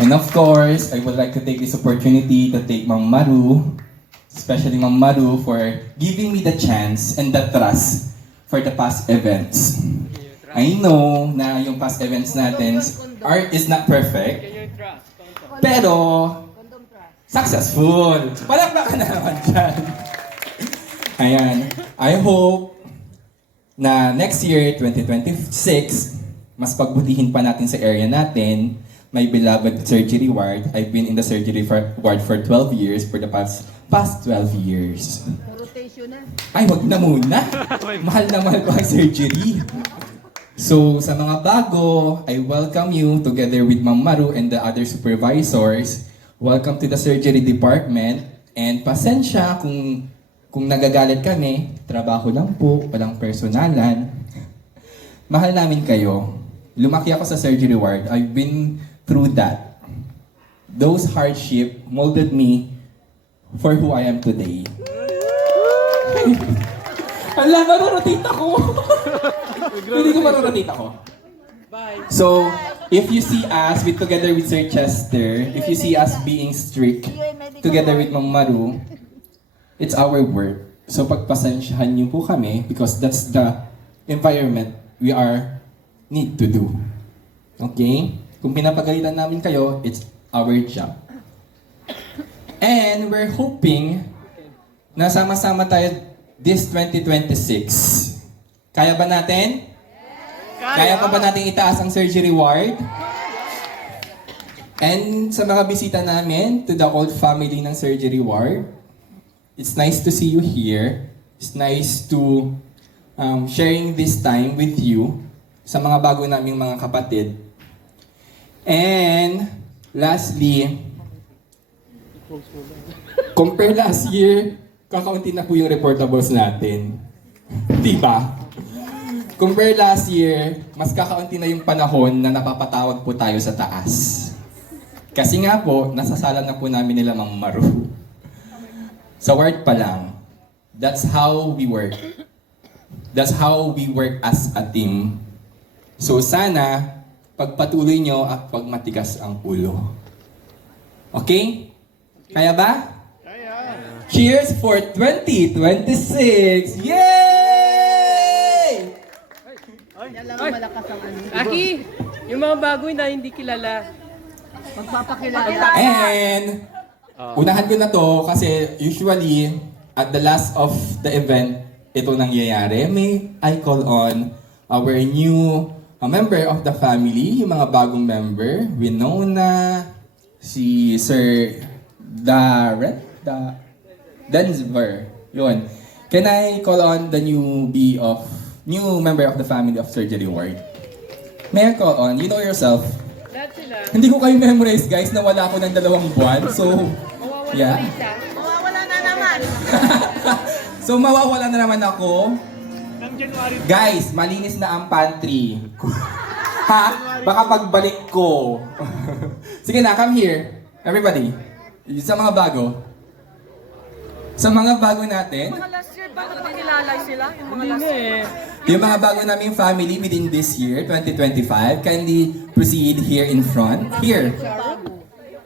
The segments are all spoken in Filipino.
And of course, I would like to take this opportunity to thank Ma'am Maru, especially Ma'am Maru, for giving me the chance and the trust for the past events. I know na yung past events natin is not perfect, pero successful. Palakpakan na naman dyan. Ayan. I hope na next year, 2026, mas pagbutihin pa natin sa area natin. My beloved surgery ward. I've been in the surgery ward for 12 years, for the past 12 years. Rotation na. Ay, wag na muna. Mahal na mahal ko ang surgery. So, sa mga bago, I welcome you together with Ma'am Maru and the other supervisors. Welcome to the surgery department. And pasensya kung nagagalit kami, trabaho lang po, walang personalan. Mahal namin kayo. Lumaki ako sa surgery ward. I've been through that. Those hardship molded me for who I am today. Ala, marurotate ako. Hindi ko marurotate ako. So, if you see us together with Sir Chester, if you see us being strict together with Ma'am Maru, it's our work. So, pagpasensyahan niyo po kami because that's the environment we need to do. Okay? Kung pinapagalitan namin kayo, it's our job. And we're hoping na sama-sama tayo this 2026. Kaya ba natin? Kaya pa ba natin itaas ang surgery ward? And sa mga bisita namin to the old family ng surgery ward, it's nice to see you here. It's nice to sharing this time with you sa mga bago naming mga kapatid. And lastly, compare last year, kakaunti na po yung reportables natin. Diba? Compare last year, mas kakaunti na yung panahon na napapatawag po tayo sa taas. Kasi nga po, nasasala na po namin nila Ma'am Maru. Sa word pa lang, that's how we work. That's how we work as a team. So sana, pagpatuloy nyo at pagmatigas ang ulo. Okay? Kaya ba? Kaya! Cheers for 2026! Yay! Yan lang ang malakas ang ano. Aki, yung mga bagoy na hindi kilala. Magpapakilala. And, unahan ko na to kasi usually, at the last of the event, ito nangyayari. May I call on our new member of the family, yung mga bagong member, Winona, si Sir Densver. Yun. Can I call on the new member of the family of surgery ward? May I call on? You know yourself. Lahat sila. Hindi ko kayo memorize, guys, na wala ako ng 2 buwan. So, yeah. Mawawala na naman. So, mawawala na naman ako. Guys, malinis na ang pantry. Ha? Baka pagbalik ko. Sige na, come here. Everybody. Sa mga bago. Sa mga bago natin. Mga last year, bakit nakilala sila? Yung mga Hindi last na year. Yung mga bago naming family within this year, 2025, kindly proceed here in front. Here.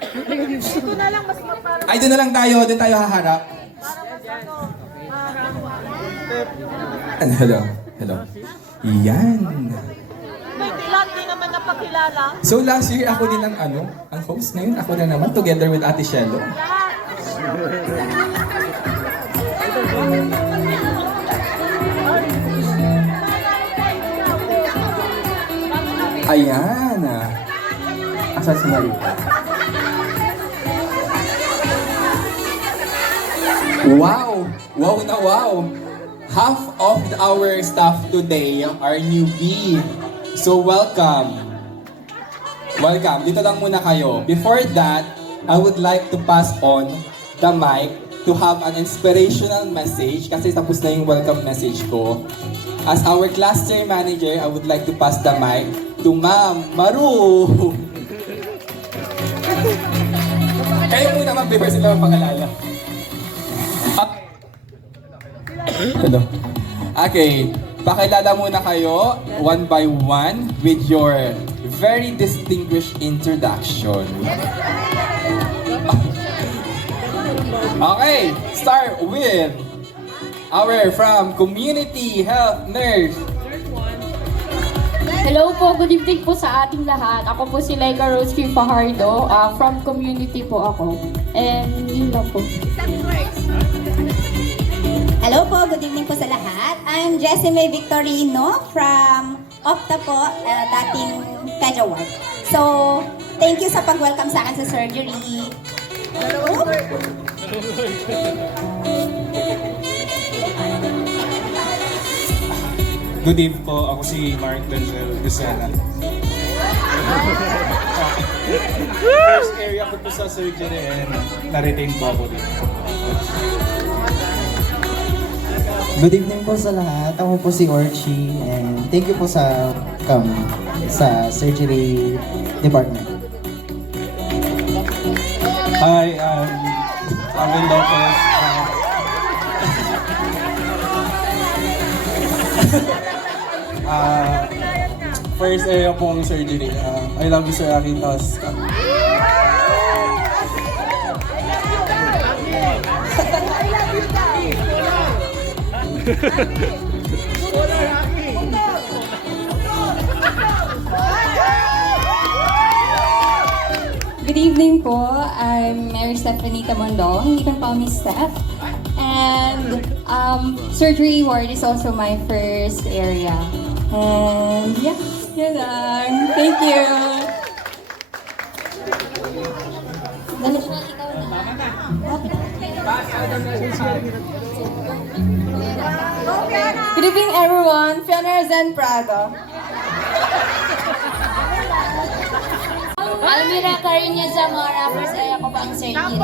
Ito na lang, mas parang Ay, doon na lang tayo. Doon tayo haharap. Hello. Hello. Yan. may tilat, di naman napakilala. So last year, ako din ang ang host. Ngayon, ako na naman, together with Ate Shelo. Ayan. Asa si Marita? Wow! Wow na wow! Half of our staff today are newbie. So welcome. Welcome. Dito lang muna kayo. Before that, I would like to pass on the mic to have an inspirational message kasi tapos na yung welcome message ko. As our cluster manager, I would like to pass the mic to Ma'am Maru. Kayo muna mag-prepare sila ang pangalala. Hello. Okay, pakilala muna kayo one by one with your very distinguished introduction. Okay, start with our from Community Health Nurse. Hello po, good evening po sa ating lahat. Ako po si Laika Rose Q. Fajardo. From community po ako. And yun lang po. Hello po, good evening po sa lahat. I'm Jessie May Victorino from Opta po, dating Pedra Ward. So, thank you sa pag-welcome sa akin sa surgery. Good evening po, ako si Mark Denzel Lucena. First area ko po sa surgery and na-retain po ako dito. Good evening po sa lahat. Ako po si Orchie and thank you po sa sa surgery department. Hi, Alvin Lopez. First area po ang surgery. I love you, Sir Akitos. Good evening po. I'm Mary Stephanie Tamondong, you can call me Steph. And surgery ward is also my first area. And yeah, yun lang. Thank you. Good evening everyone, Fiona Zen Prado. Almira Cariño Zamora, first area ko pang surgery.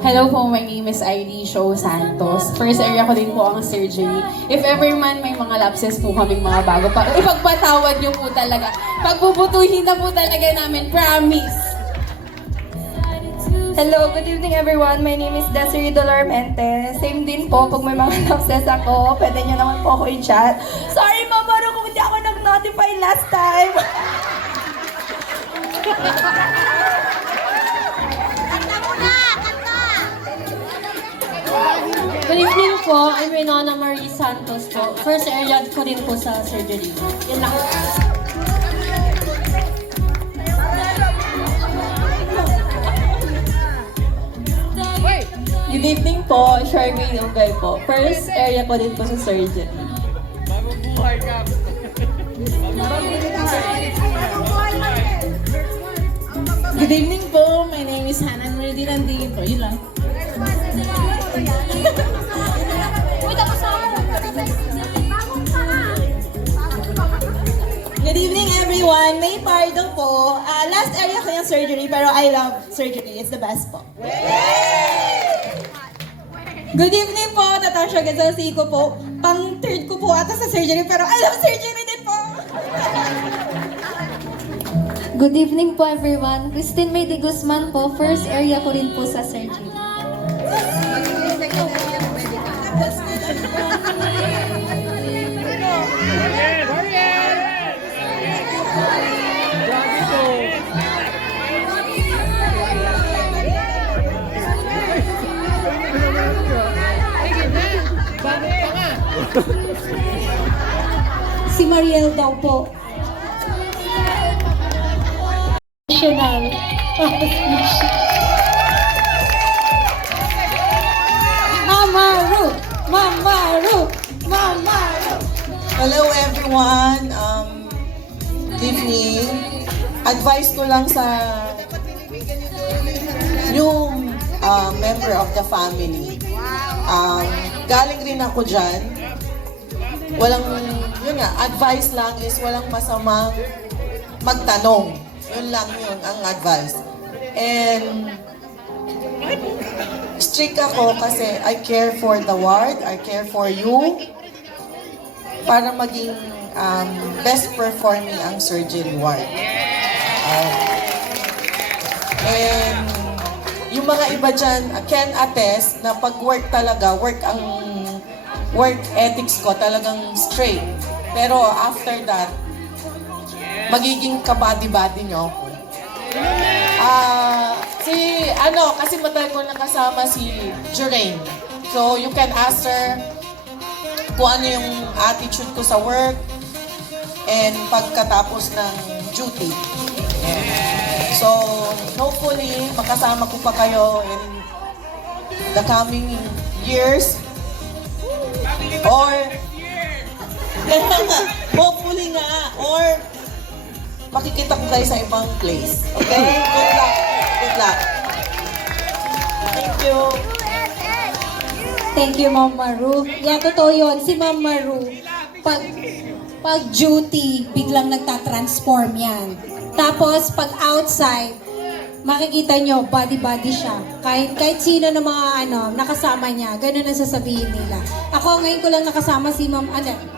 Hello po, my name is Irene Show Santos. First area ko din po ang surgery. If ever man may mga lapses po kaming mga bago, ipagpatawad niyo po talaga. Pagbubutuhin na po talaga namin, promise! Hello, good evening everyone. My name is Desiree Dolarmente. Same din po, pag may mga lapses ako, pwede nyo naman po ako i-chat. Sorry Mama Ro, kung hindi ako nag-notify last time. Good evening po. I'm Renona Marie Santos po. First area ko din po sa surgery. Yun lang. Good evening po, Charmaine Ungay po. First area ko din po sa surgery. Mabubuhay ka. Good evening po, my name is Hannah Marie Nandin po. Yun lang. Good evening everyone. May Pardo po. Last area ko yung surgery pero I love surgery. It's the best po. Good evening po. Natasha Gazalsico po. Pang third ko po ata sa surgery pero I love surgery din po. Good evening po everyone. Christine May de Guzman po. First area ko rin po sa surgery. Si Mariel daw po. National. Mama Ru! Mama Ru! Mama Ru! Hello everyone. Good evening. Advice ko lang sa new member of the family. Galing rin ako dyan. Walang, yun nga, advice lang is walang masamang magtanong. Yun lang yun ang advice. And strict ako kasi I care for the ward, I care for you para maging best performing ang surgery ward. And yung mga iba dyan can attest na pag work talaga, work ethics ko talagang straight. Pero after that, magiging kabady-bady niyo ako. Kasi matagal ko nakasama si Jeraine. So, you can ask her kung ano yung attitude ko sa work and pagkatapos ng duty. Yeah. So, hopefully, makasama ko pa kayo in the coming years. Or, hopefully nga, or makikita ko kayo sa ibang place. Okay? Good luck. Good luck. Thank you. Thank you, Ma'am Maru. Yeah, totoo yun. Si Ma'am Maru, pag duty, biglang nagtatransform yan. Tapos, pag outside, makikita nyo, body-body siya. Kahit sino ng mga nakasama niya, ganun ang sasabihin nila. Ako, ngayon ko lang nakasama si Ma'am,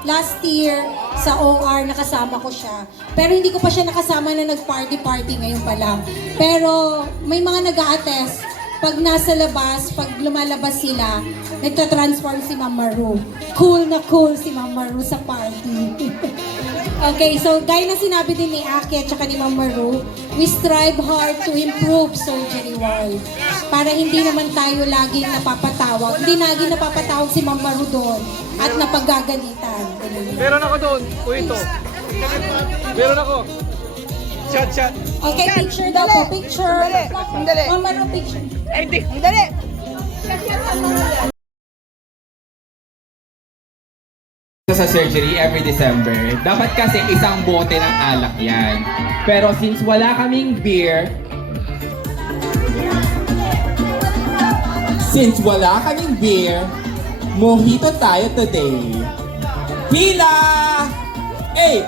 last year, sa OR, nakasama ko siya. Pero hindi ko pa siya nakasama na nag-party-party ngayon pa lang. Pero, may mga nag-a-attest, pag nasa labas, pag lumalabas sila, nagtatransform si Ma'am Maru. Cool na cool si Ma'am Maru sa party. Okay, so gaya na sinabi din ni Aki at saka ni Ma'am Maru, we strive hard to improve Surgery World. Para hindi naman tayo laging napapatawag. Hindi laging napapatawag si Ma'am Maru doon at napagagalitan. Meron ako doon. Ito. Meron ako. Shot. Okay, picture daw po. Picture. Sandali. Ma'am Maru, picture. Ay, hindi. Dali. Sa surgery every December, dapat kasi isang bote ng alak yan. Pero since wala kaming beer, mojito tayo today. Pila! Hey!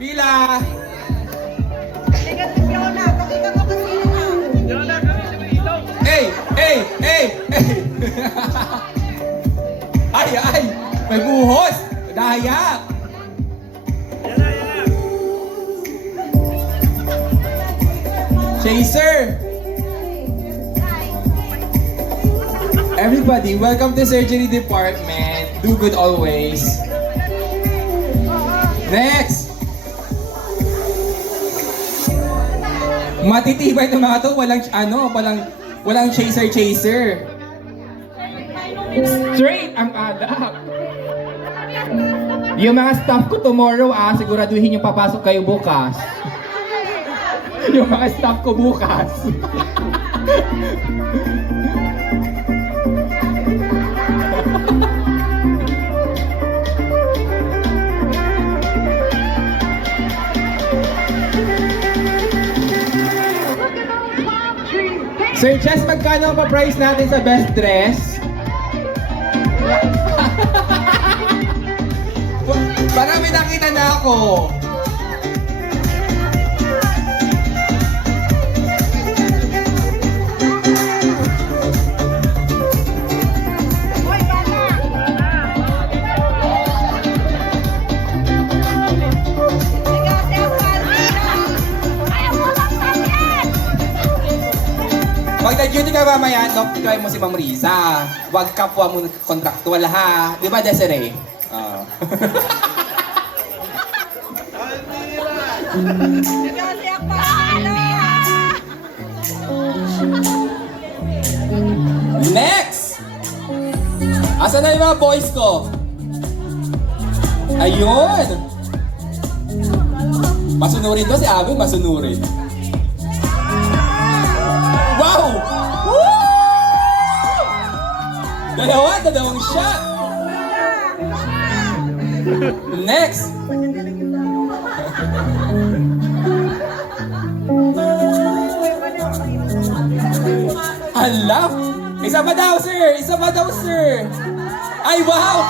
Pila! Hey! Ay! May buhos! Daya! Chaser! Everybody, welcome to Surgery Department. Do good always. Next! Matitibay itong mga to, walang chaser. Straight ang adap. Yung mga staff ko tomorrow, siguraduhin yung papasok kayo bukas. Yung mga staff ko bukas. Sir Chess, magkano ang pa-price natin sa best dress? Parang may nakita na ako. Pag nag-duty ka mamaya, try mo si Ma'am Riza. Huwag kapwa mo kontraktual ha. Di ba, Desiree? Next! Asan na yung mga boys ko? Ayun! Masunurin to si Abby, masunurin. Wow! Woo! Dalawang shot! Next! Hala! Isa pa daw, sir! Ay, wow!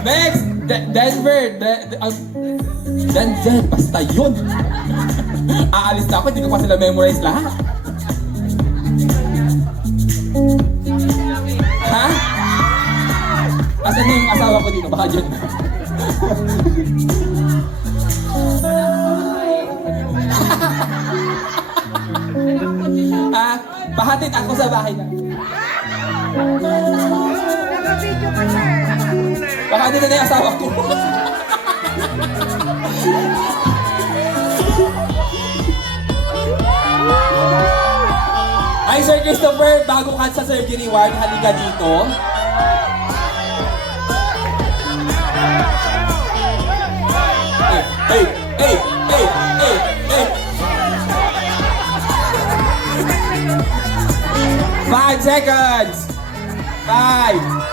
Next! Denver! Denzel, basta yun! Aalis na ako, hindi ko pa sila memorize lahat. Ha? Asan na yung asawa ko dito? Baka dyan. Ha? Pahatid ako sa bahay na. Baka dito na yung asawa ko. Ay, Sir Christopher, bago ka sa surgery ward, halika dito. Hey, hey, hey, hey, hey. 5 seconds. 5.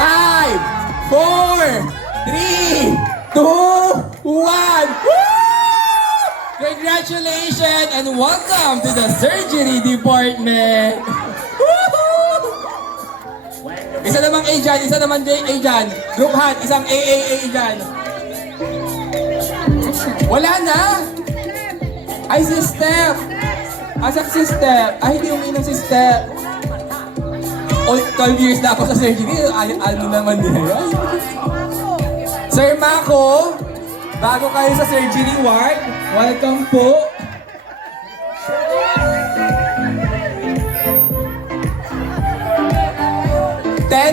Five, 4, 3, 2, 1. Congratulations and welcome to the surgery department. Isa namang A dyan, isa naman A dyan. Group hand, isang A dyan. Wala na. Ay, si Steph. Asak si Steph. Ay, hindi uminom si Steph. 12 years na ako sa surgery. Ano naman yan? Sir Mako, bago kayo sa surgery ward, welcome po.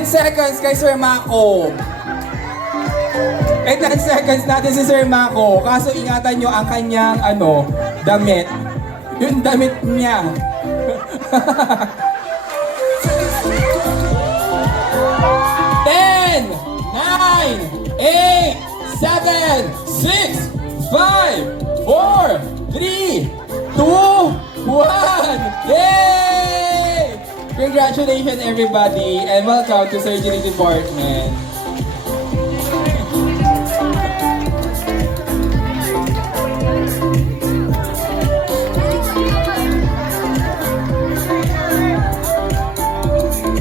Seconds kay Sir Mako. 10 seconds natin si Sir Mako. Kaso ingatan nyo ang kanyang damit. Yung damit niya. 10, 9, 8, 7, 6, 5, 4, 3, 2, 1. Yay! Congratulations everybody and welcome to Surgery Department.